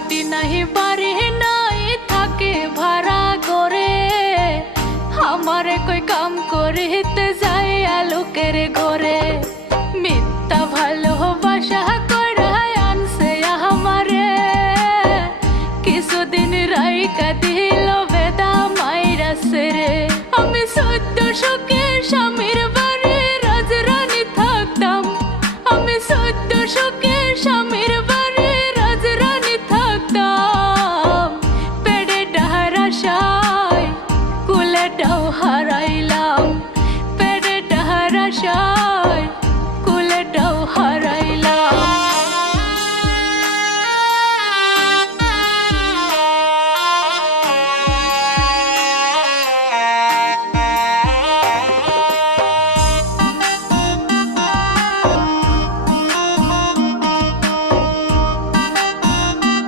মাটি নাহি বাড়ি নাই থাকে ভাড়া করে আমারে কই কাম করিতে যাই লোকের ঘরে।